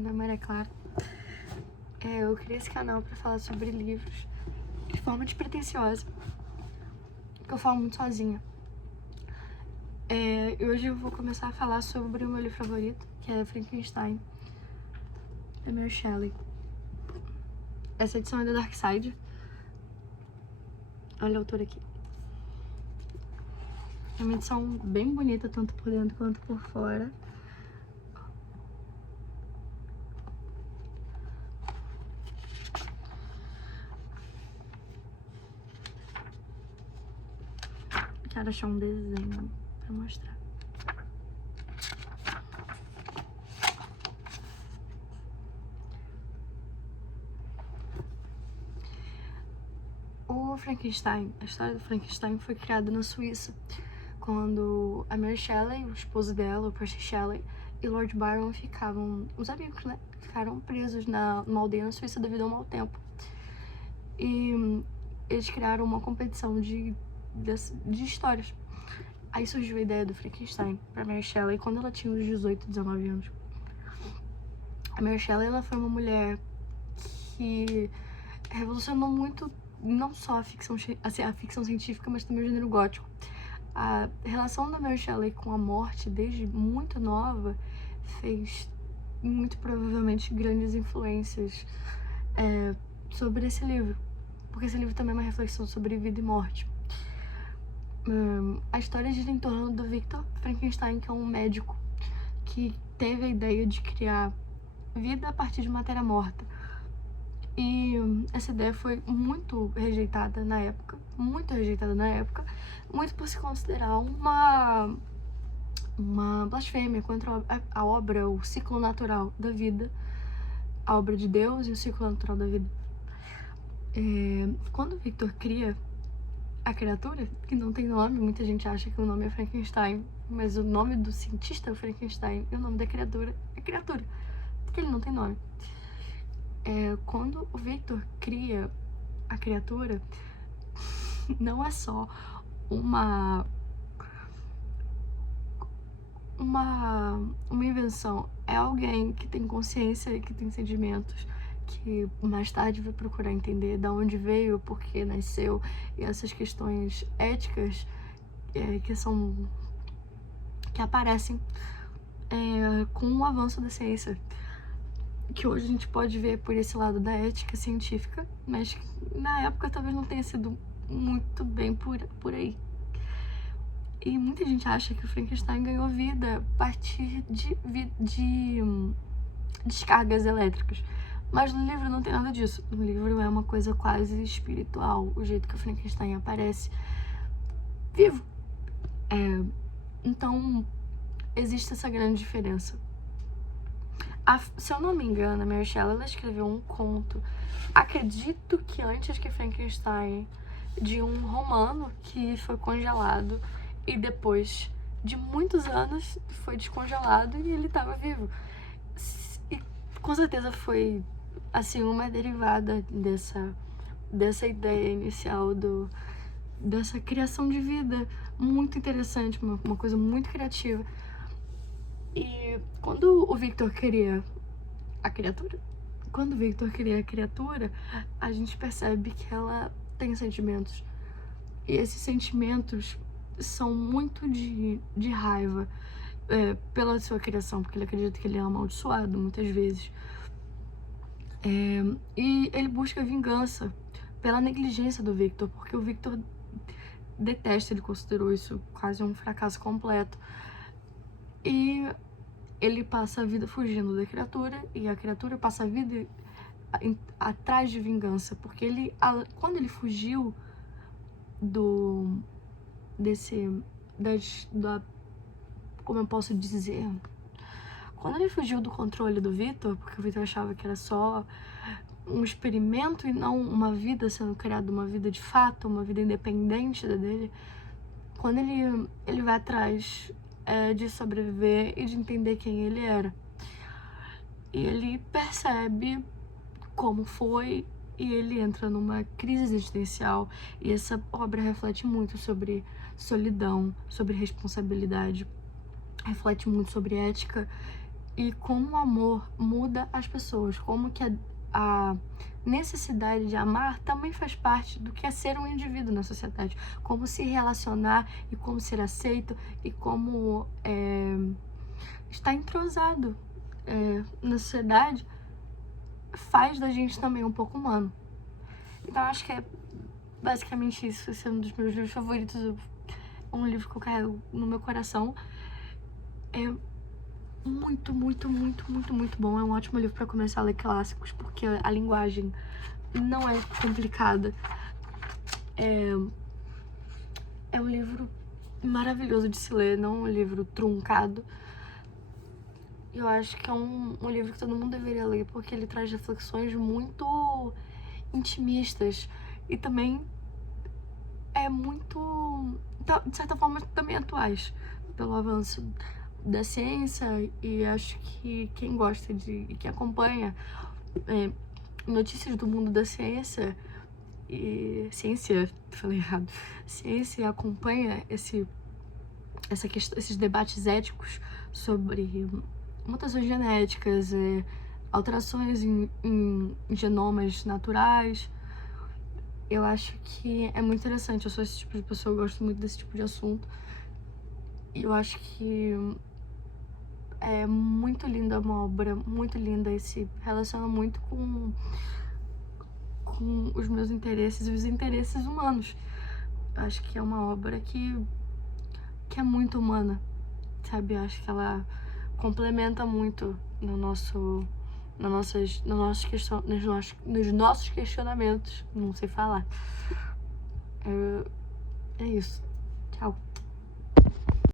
meu nome é Maria Clara. Eu criei esse canal pra falar sobre livros de forma despretensiosa, que eu falo muito sozinha. E hoje eu vou começar a falar sobre o meu livro favorito, que é Frankenstein, da Mary Shelley. Essa edição é da Dark Side. Olha a autora aqui. É uma edição bem bonita, tanto por dentro quanto por fora. Quero achar um desenho pra mostrar. O Frankenstein, a história do Frankenstein foi criada na Suíça, quando a Mary Shelley, o esposo dela, o Percy Shelley, e Lord Byron ficavam, os amigos, né? Ficaram presos numa aldeia na Suíça devido ao mau tempo. E eles criaram uma competição de histórias. Aí surgiu a ideia do Frankenstein pra Mary Shelley quando ela tinha uns 18, 19 anos. A Mary Shelley, ela foi uma mulher que revolucionou muito, não só a ficção científica, mas também o gênero gótico. A relação da Mary Shelley com a morte, desde muito nova, fez muito provavelmente grandes influências sobre esse livro, porque esse livro também é uma reflexão sobre vida e morte. A história gira em torno do Victor Frankenstein, que é um médico que teve a ideia de criar vida a partir de matéria morta. E essa ideia foi muito rejeitada na época, muito por se considerar uma blasfêmia contra a obra, o ciclo natural da vida, a obra de Deus e o ciclo natural da vida. Quando o Victor cria a criatura, que não tem nome, muita gente acha que o nome é Frankenstein, mas o nome do cientista é Frankenstein e o nome da criatura é criatura, porque ele não tem nome. Quando o Victor cria a criatura, não é só uma invenção, é alguém que tem consciência e que tem sentimentos, que mais tarde vai procurar entender de onde veio, por que nasceu, e essas questões éticas que aparecem com o avanço da ciência, que hoje a gente pode ver por esse lado da ética científica, mas que na época talvez não tenha sido muito bem por aí. E muita gente acha que o Frankenstein ganhou vida a partir de descargas elétricas. Mas no livro não tem nada disso. No livro é uma coisa quase espiritual, o jeito que o Frankenstein aparece vivo. Então, existe essa grande diferença. Se eu não me engano, a Mary Shelley, ela escreveu um conto, acredito que antes que Frankenstein, de um romano que foi congelado e depois de muitos anos foi descongelado e ele estava vivo. E com certeza foi assim uma derivada dessa ideia inicial dessa criação de vida muito interessante, uma coisa muito criativa. E quando o Victor cria a criatura, a gente percebe que ela tem sentimentos. E esses sentimentos são muito de raiva pela sua criação, porque ele acredita que ele é amaldiçoado muitas vezes. E ele busca vingança pela negligência do Victor, porque o Victor detesta, ele considerou isso quase um fracasso completo. E ele passa a vida fugindo da criatura, e a criatura passa a vida atrás de vingança, porque quando ele fugiu como eu posso dizer, quando ele fugiu do controle do Victor, porque o Victor achava que era só um experimento e não uma vida sendo criada, uma vida de fato, uma vida independente da dele, quando ele vai atrás de sobreviver e de entender quem ele era, e ele percebe como foi, e ele entra numa crise existencial. E essa obra reflete muito sobre solidão, sobre responsabilidade, reflete muito sobre ética e como o amor muda as pessoas, como que a necessidade de amar também faz parte do que é ser um indivíduo na sociedade, como se relacionar e como ser aceito e como estar entrosado na sociedade faz da gente também um pouco humano. Então acho que é basicamente isso. Esse é um dos meus livros favoritos, um livro que eu carrego no meu coração. É muito, muito, muito, muito, muito bom. É um ótimo livro para começar a ler clássicos, porque a linguagem não é complicada. É um livro maravilhoso de se ler, não um livro truncado. Eu acho que é um livro que todo mundo deveria ler, porque ele traz reflexões muito intimistas e também é muito, de certa forma, também atuais, pelo avanço da ciência. E acho que quem gosta e que acompanha notícias do mundo da ciência falei errado, ciência acompanha esses debates éticos sobre mutações genéticas, alterações em genomas naturais. Eu acho que é muito interessante. Eu sou esse tipo de pessoa, eu gosto muito desse tipo de assunto. E eu acho que é muito linda, uma obra muito linda, e se relaciona muito com os meus interesses e os interesses humanos. Eu acho que é uma obra que é muito humana, sabe? Eu acho que ela complementa muito nos nossos questionamentos. Não sei falar. É isso. Tchau.